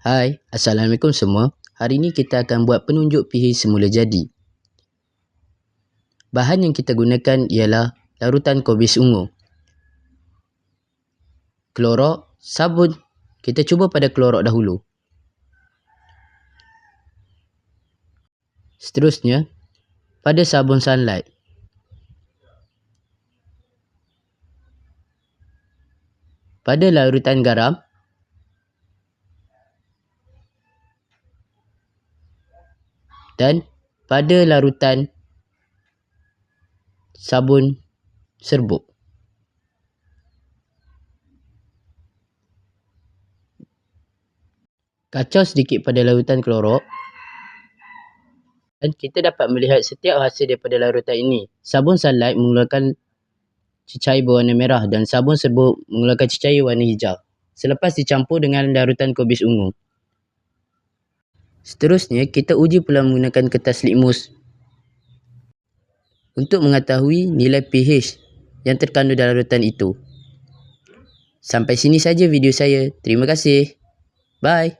Hai, Assalamualaikum semua. Hari ini kita akan buat penunjuk pH semula jadi. Bahan yang kita gunakan ialah larutan kobis ungu. Klorok, sabun. Kita cuba pada klorok dahulu. Seterusnya, pada sabun sunlight. Pada larutan garam, dan pada larutan sabun serbuk. Kacau sedikit pada larutan klorok dan kita dapat melihat setiap hasil daripada larutan ini. Sabun sunlight mengeluarkan cecair berwarna merah dan sabun serbuk mengeluarkan cecair warna hijau. Selepas dicampur dengan larutan kobis ungu. Seterusnya, kita uji pula menggunakan kertas litmus untuk mengetahui nilai pH yang terkandung dalam larutan itu. Sampai sini saja video saya. Terima kasih. Bye.